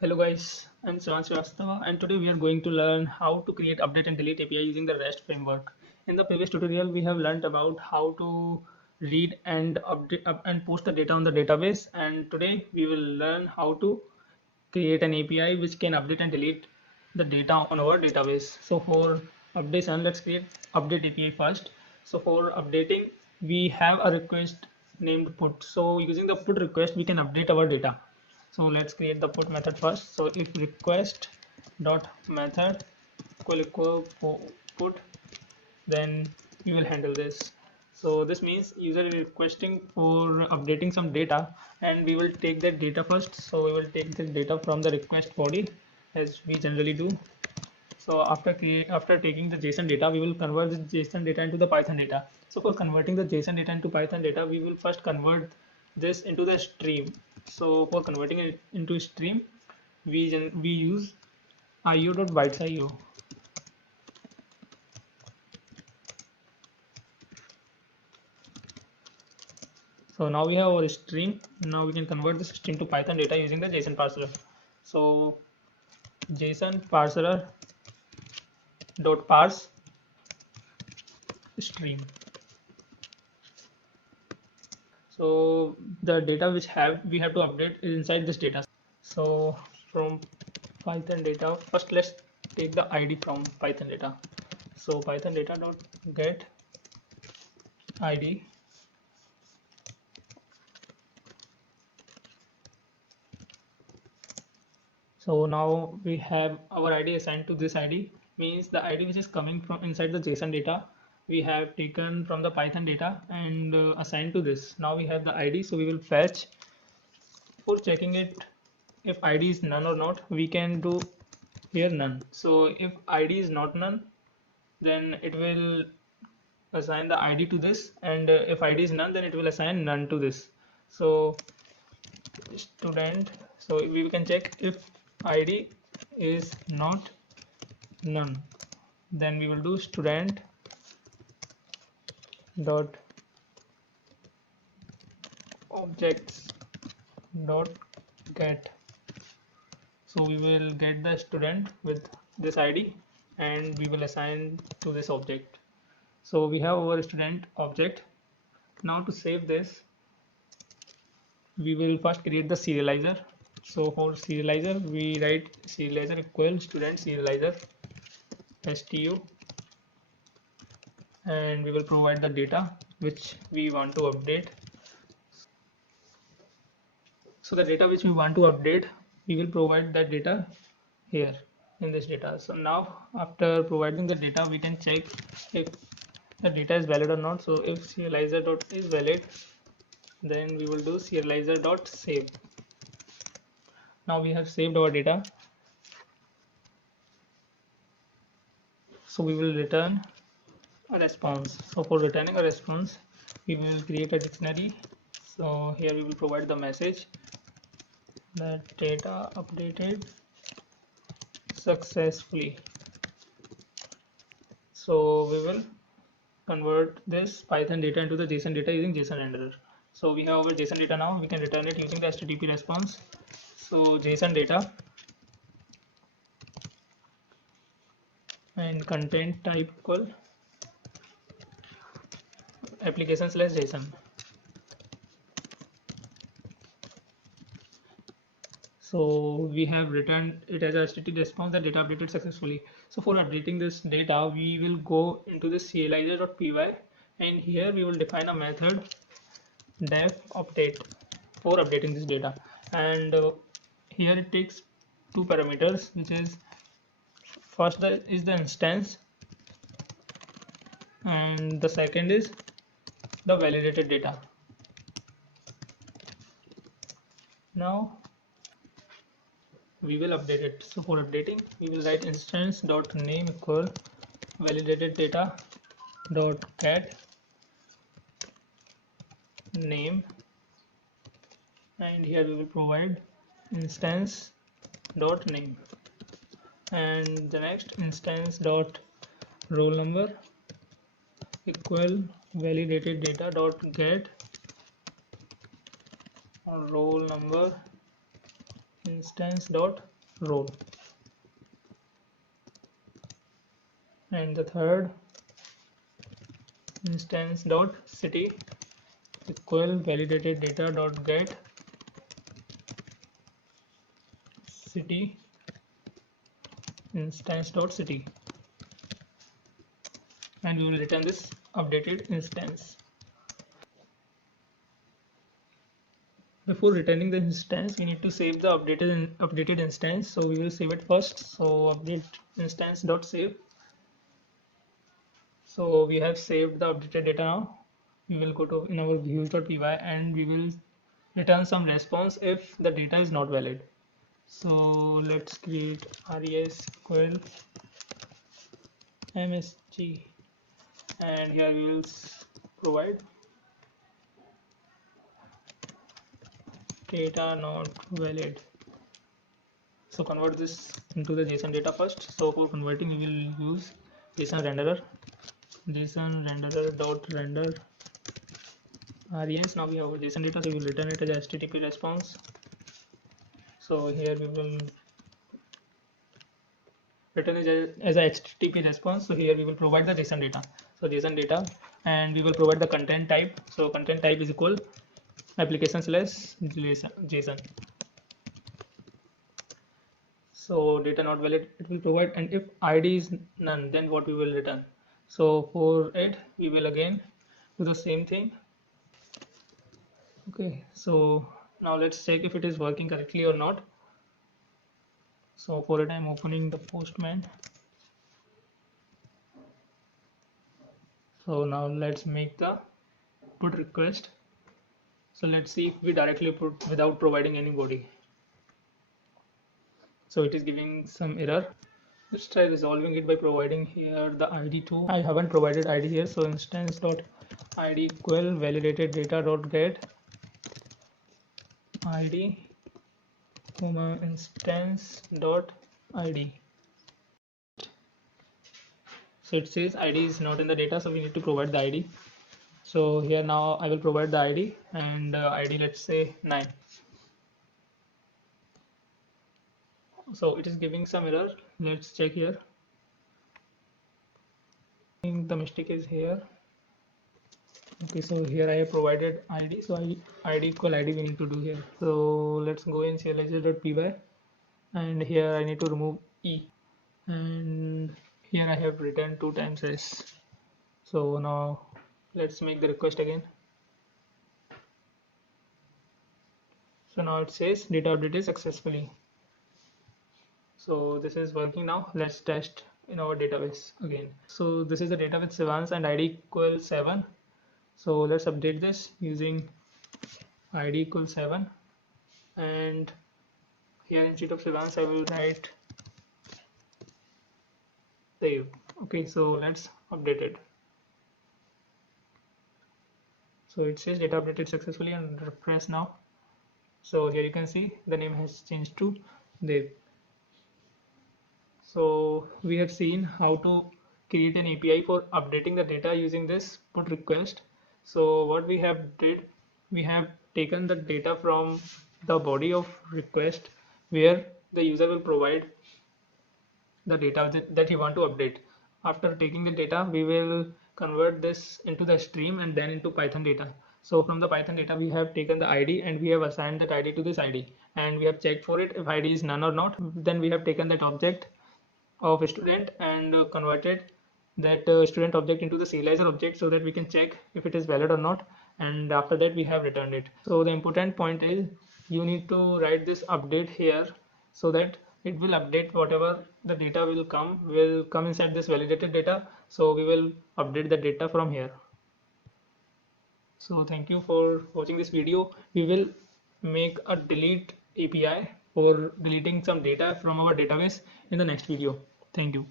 Hello guys, I'm Shivan Srivastava and today we are going to learn how to create, update and delete API using the REST framework. In the previous tutorial we have learned about how to read and update and post the data on the database, and today we will learn how to create an API which can update and delete the data on our database. So for updation, let's create update API first. So for updating, we have a request named put. So using the put request, we can update our data. So let's create the put method first. So if request dot method equal put, then we will handle this. So this means user is requesting for updating some data, and we will take that data first. So we will take this data from the request body as we generally do. So after taking the JSON data, we will convert this JSON data into the Python data. So for converting the JSON data into Python data, we will first convert this into the stream. So for converting it into stream, we use io.bytesio. So now we have our stream. Now we can convert this stream to Python data using the JSON parser. So JSON parser dot parse stream. So the data which we have to update is inside this data. So from Python data, first let's take the ID from Python data. So Python data dot get ID. So now we have our ID assigned to this ID, means the ID which is coming from inside the JSON data we have taken from the Python data and assigned to this. Now we have the ID, so we will fetch. For checking it if ID is none or not, we can do here none. So if ID is not none, then it will assign the ID to this, and if ID is none, then it will assign none to this. So student, so we can check if ID is not none, then we will do student dot objects dot get. So we will get the student with this ID and we will assign to this object. So we have our student object. Now to save this, we will first create the serializer. So for serializer, we write serializer equal student serializer stu, and we will provide the data which we want to update. So the data which we want to update, we will provide that data here in this data. So now after providing the data, we can check if the data is valid or not. So if serializer dot is valid, then we will do serializer dot save. Now we have saved our data. So we will return a response. So for returning a response, we will create a dictionary. So here we will provide the message that data updated successfully. So we will convert this Python data into the JSON data using JSON renderer. So we have our JSON data now. We can return it using the HTTP response. So JSON data and content type equal application slash JSON. So we have returned it as a HTTP response that data updated successfully. So for updating this data, we will go into the serializer.py, and here we will define a method def update for updating this data. And here it takes two parameters, which is first is the instance, and the second is the validated data. Now we will update it. So for updating, we will write instance dot name equal validated data dot get name, and here we will provide instance dot name, and the next instance dot roll number equal validated data dot get roll number instance dot role, and the third instance dot city equal validated data dot get city instance dot city, and we will return this updated instance. Before returning the instance, we need to save the updated instance, so we will save it first. So update instance dot save. So we have saved the updated data. Now we will go to in our views.py and we will return some response if the data is not valid. So let's create res equal msg, and here we will provide data not valid. So convert this into the JSON data first. So for converting, we will use JSON renderer dot render res. Now we have our JSON data, so we will return it as HTTP response. So here we will return it as a HTTP response. So here we will provide the JSON data. So JSON data, and we will provide the content type. So content type is equal application slash JSON. So data not valid it will provide, and if ID is none, then what we will return. So for it we will again do the same thing. Okay, so now let's check if it is working correctly or not. So for it I'm opening the Postman. So now let's make the put request. So let's see if we directly put without providing any body. So it is giving some error. Let's try resolving it by providing here the ID too. I haven't provided ID here, so instance dot ID equal validated data dot get ID comma instance dot ID. So it says ID is not in the data, so we need to provide the ID. So here now I will provide the ID, and ID let's say 9. So it is giving some error. Let's check here. I think the mistake is here. Okay, so here I have provided ID, so ID equal ID we need to do here. So let's go in clhs.py, and here I need to remove E, and here I have written 2 times S. So now let's make the request again. So now it says data updated successfully. So this is working now. Let's test in our database again. So this is the data with Shivans and ID equals 7. So let's update this using ID equals 7, and here instead of Shivans I will write save. Okay, so let's update it. So it says data updated successfully, and refresh now. So here you can see the name has changed to Dev. So we have seen how to create an API for updating the data using this put request. So what we have did, we have taken the data from the body of request where the user will provide the data that he want to update. After taking the data, we will convert this into the stream and then into Python data. So from the Python data, we have taken the ID and we have assigned that ID to this ID, and we have checked for it if ID is none or not. Then we have taken that object of a student and converted that student object into the serializer object so that we can check if it is valid or not, and after that we have returned it. So the important point is you need to write this update here so that it will update whatever the data will come inside this validated data. So we will update the data from here. So thank you for watching this video. We will make a delete API for deleting some data from our database in the next video. Thank you.